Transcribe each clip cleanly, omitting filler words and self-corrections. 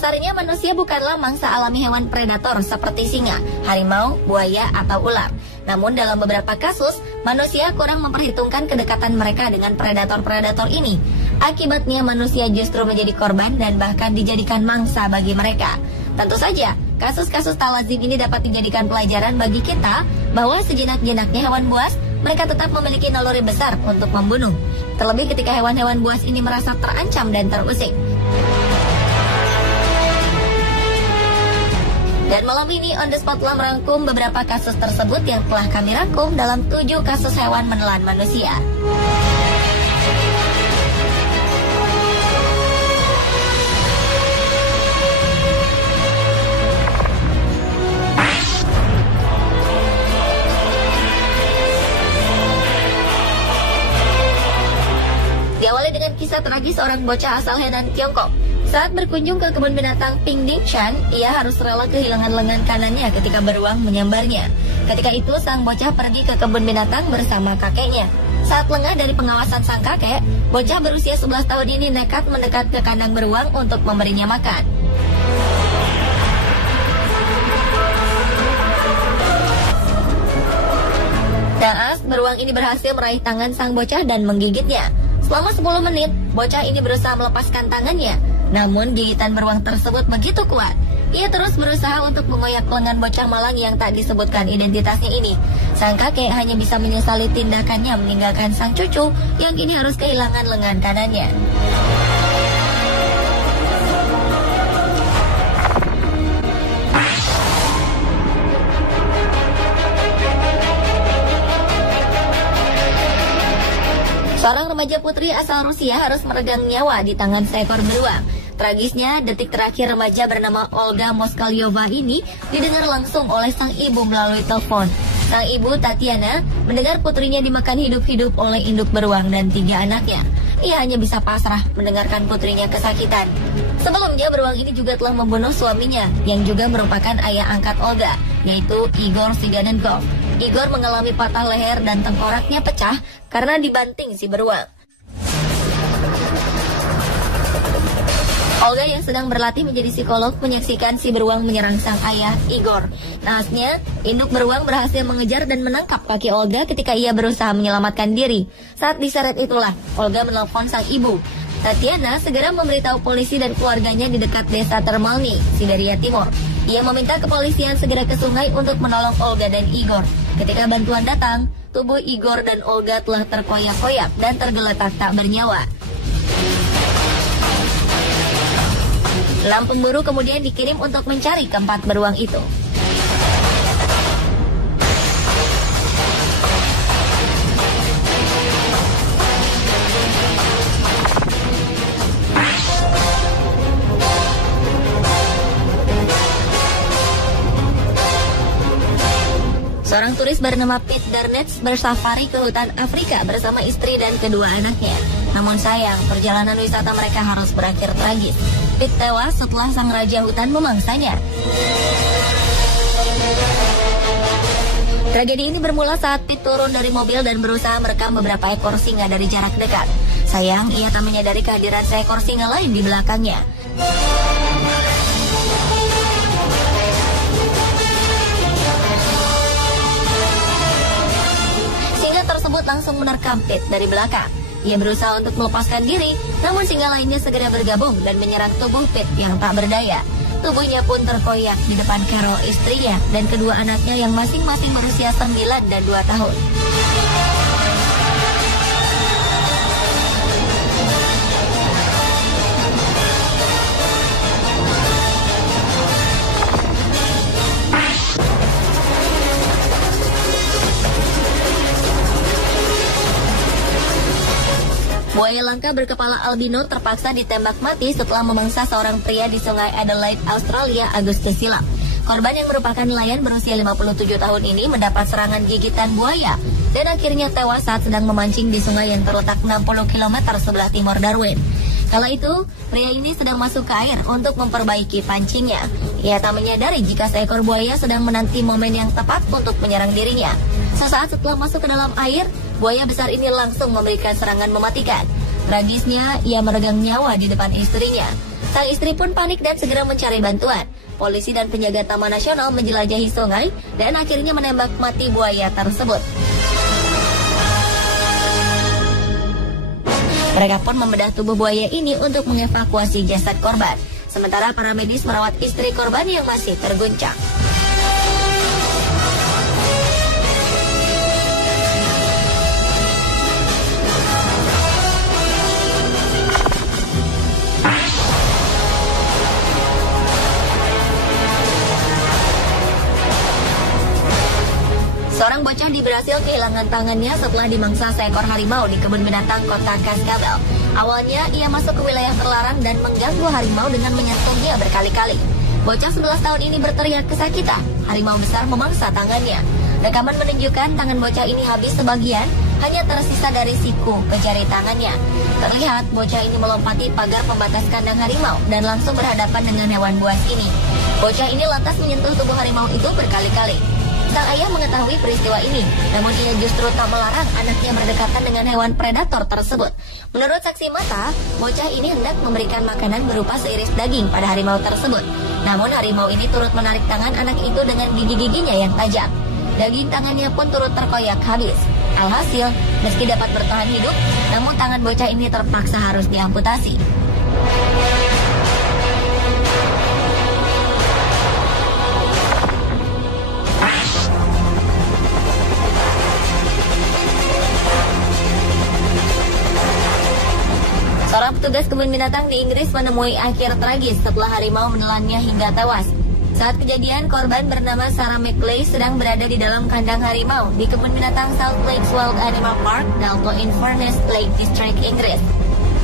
dasarnya manusia bukanlah mangsa alami hewan predator seperti singa, harimau, buaya, atau ular. Namun dalam beberapa kasus, manusia kurang memperhitungkan kedekatan mereka dengan predator-predator ini. Akibatnya manusia justru menjadi korban dan bahkan dijadikan mangsa bagi mereka. Tentu saja, kasus-kasus tak lazim ini dapat dijadikan pelajaran bagi kita bahwa sejinak-jinaknya hewan buas, mereka tetap memiliki naluri besar untuk membunuh. Terlebih ketika hewan-hewan buas ini merasa terancam dan terusik. Dan malam ini On The Spot telah merangkum beberapa kasus tersebut yang telah kami rangkum dalam 7 kasus hewan menelan manusia. Diawali dengan kisah tragis seorang bocah asal Henan, Tiongkok. Saat berkunjung ke kebun binatang Pingdingshan, ia harus rela kehilangan lengan kanannya ketika beruang menyambarnya. Ketika itu, sang bocah pergi ke kebun binatang bersama kakeknya. Saat lengah dari pengawasan sang kakek, bocah berusia 11 tahun ini nekat mendekat ke kandang beruang untuk memberinya makan. Naas, beruang ini berhasil meraih tangan sang bocah dan menggigitnya. Selama 10 menit, bocah ini berusaha melepaskan tangannya. Namun gigitan beruang tersebut begitu kuat. Ia terus berusaha untuk mengoyak lengan bocah malang yang tak disebutkan identitasnya ini. Sang kakek hanya bisa menyesali tindakannya meninggalkan sang cucu yang kini harus kehilangan lengan kanannya. Seorang remaja putri asal Rusia harus meregang nyawa di tangan seekor beruang. Tragisnya, detik terakhir remaja bernama Olga Moskalyova ini didengar langsung oleh sang ibu melalui telepon. Sang ibu, Tatiana, mendengar putrinya dimakan hidup-hidup oleh induk beruang dan 3 anaknya. Ia hanya bisa pasrah mendengarkan putrinya kesakitan. Sebelumnya, beruang ini juga telah membunuh suaminya, yang juga merupakan ayah angkat Olga, yaitu Igor Siganenkov. Igor mengalami patah leher dan tengkoraknya pecah karena dibanting si beruang. Olga yang sedang berlatih menjadi psikolog menyaksikan si beruang menyerang sang ayah, Igor. Naasnya, induk beruang berhasil mengejar dan menangkap kaki Olga ketika ia berusaha menyelamatkan diri. Saat diseret itulah, Olga menelpon sang ibu. Tatiana segera memberitahu polisi dan keluarganya di dekat desa Termalny, Siberia Timur. Ia meminta kepolisian segera ke sungai untuk menolong Olga dan Igor. Ketika bantuan datang, tubuh Igor dan Olga telah terkoyak-koyak dan tergeletak tak bernyawa. Lampu buru kemudian dikirim untuk mencari keempat beruang itu. Seorang turis bernama Pete Dernetz bersafari ke hutan Afrika bersama istri dan kedua anaknya. Namun sayang, perjalanan wisata mereka harus berakhir tragis. Pete tewas setelah sang raja hutan memangsanya. Tragedi ini bermula saat Pete turun dari mobil dan berusaha merekam beberapa ekor singa dari jarak dekat. Sayang, ia tak menyadari kehadiran seekor singa lain di belakangnya. Tersebut langsung menerkam Pete dari belakang. Ia berusaha untuk melepaskan diri, namun singa lainnya segera bergabung dan menyerang tubuh Pete yang tak berdaya. Tubuhnya pun terkoyak di depan Carol, istrinya, dan kedua anaknya yang masing-masing berusia 9 dan 2 tahun. Buaya langka berkepala albino terpaksa ditembak mati setelah memangsa seorang pria di sungai Adelaide, Australia, Agustus silam. Korban yang merupakan nelayan berusia 57 tahun ini mendapat serangan gigitan buaya dan akhirnya tewas saat sedang memancing di sungai yang terletak 60 km sebelah timur Darwin. Kala itu, pria ini sedang masuk ke air untuk memperbaiki pancingnya. Ia tak menyadari jika seekor buaya sedang menanti momen yang tepat untuk menyerang dirinya. Sesaat setelah masuk ke dalam air, buaya besar ini langsung memberikan serangan mematikan. Tragisnya, ia meregang nyawa di depan istrinya. Sang istri pun panik dan segera mencari bantuan. Polisi dan penjaga Taman Nasional menjelajahi sungai dan akhirnya menembak mati buaya tersebut. Mereka pun membedah tubuh buaya ini untuk mengevakuasi jasad korban. Sementara para medis merawat istri korban yang masih terguncang. Seorang bocah di Brasil kehilangan tangannya setelah dimangsa seekor harimau di kebun binatang kota Cascavel. Awalnya ia masuk ke wilayah terlarang dan mengganggu harimau dengan menyentuhnya berkali-kali. Bocah 11 tahun ini berteriak kesakitan. Harimau besar memangsa tangannya. Rekaman menunjukkan tangan bocah ini habis sebagian, hanya tersisa dari siku ke jari tangannya. Terlihat bocah ini melompati pagar pembatas kandang harimau dan langsung berhadapan dengan hewan buas ini. Bocah ini lantas menyentuh tubuh harimau itu berkali-kali. Sang ayah mengetahui peristiwa ini, namun ia justru tak melarang anaknya berdekatan dengan hewan predator tersebut. Menurut saksi mata, bocah ini hendak memberikan makanan berupa seiris daging pada harimau tersebut. Namun harimau ini turut menarik tangan anak itu dengan gigi-giginya yang tajam. Daging tangannya pun turut terkoyak habis. Alhasil, meski dapat bertahan hidup, namun tangan bocah ini terpaksa harus diamputasi. Seorang petugas kebun binatang di Inggris menemui akhir tragis setelah harimau menelannya hingga tewas. Saat kejadian, korban bernama Sarah McLeay sedang berada di dalam kandang harimau di kebun binatang South Lakes Wild Animal Park, Dalton-in-Furness, Lake District, Inggris.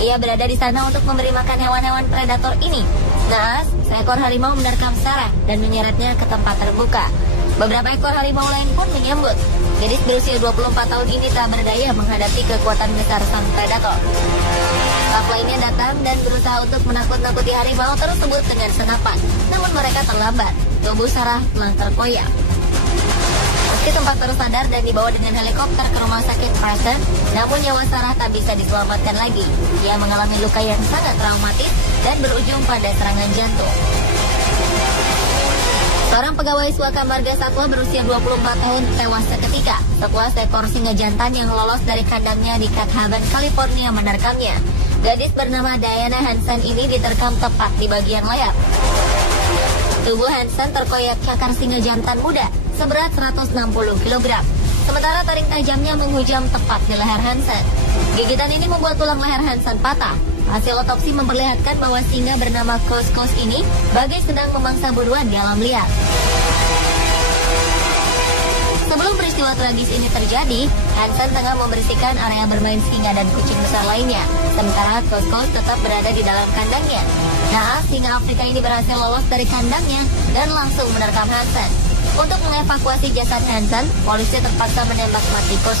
Ia berada di sana untuk memberi makan hewan-hewan predator ini. Naas, seekor harimau menerkam Sarah dan menyeretnya ke tempat terbuka. Beberapa ekor harimau lain pun menyambut. Gadis berusia 24 tahun ini tak berdaya menghadapi kekuatan besar sang predator. Staf lainnya datang dan berusaha untuk menakut-nakuti harimau tersebut dengan senapan. Namun mereka terlambat. Tubuh Sarah telah terkoyak. Meski sempat tersadar dan dibawa dengan helikopter ke rumah sakit Preston, namun nyawa Sarah tak bisa diselamatkan lagi. Ia mengalami luka yang sangat traumatis dan berujung pada serangan jantung. Seorang pegawai Swaka Marga Satwa berusia 24 tahun tewas seketika setelah seekor singa jantan yang lolos dari kandangnya di Cathaven, California menerkamnya. Gadis bernama Diana Hansen ini diterkam tepat di bagian leher. Tubuh Hansen terkoyak cakar singa jantan muda seberat 160 kg. Sementara taring tajamnya menghujam tepat di leher Hansen. Gigitan ini membuat tulang leher Hansen patah. Hasil otopsi memperlihatkan bahwa singa bernama Kos ini bagai sedang memangsa buruan di alam liar. Sebelum peristiwa tragis ini terjadi, Hansen tengah membersihkan area bermain singa dan kucing besar lainnya. Sementara Kos tetap berada di dalam kandangnya. Nah, singa Afrika ini berhasil lolos dari kandangnya dan langsung menerkam Hansen. Untuk mengevakuasi jasad Hansen, polisi terpaksa menembak mati Kos.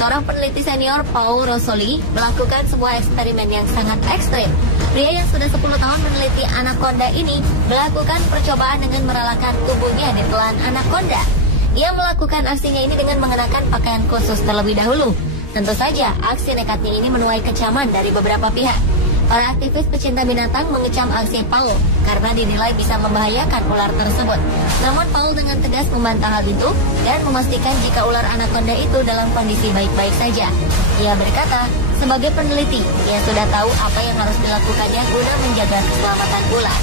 Seorang peneliti senior, Paul Rosoli, melakukan sebuah eksperimen yang sangat ekstrim. Pria yang sudah 10 tahun meneliti anaconda ini melakukan percobaan dengan merelakan tubuhnya di telan anaconda. Ia melakukan aksinya ini dengan mengenakan pakaian khusus terlebih dahulu. Tentu saja, aksi nekatnya ini menuai kecaman dari beberapa pihak. Para aktivis pecinta binatang mengecam aksi Paul karena dinilai bisa membahayakan ular tersebut. Namun Paul dengan tegas membantah hal itu dan memastikan jika ular anaconda itu dalam kondisi baik-baik saja. Ia berkata, sebagai peneliti, ia sudah tahu apa yang harus dilakukannya guna menjaga keselamatan ular.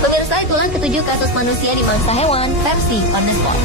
Pemirsa, itulah ketujuh kasus manusia dimangsa hewan versi On The Spot.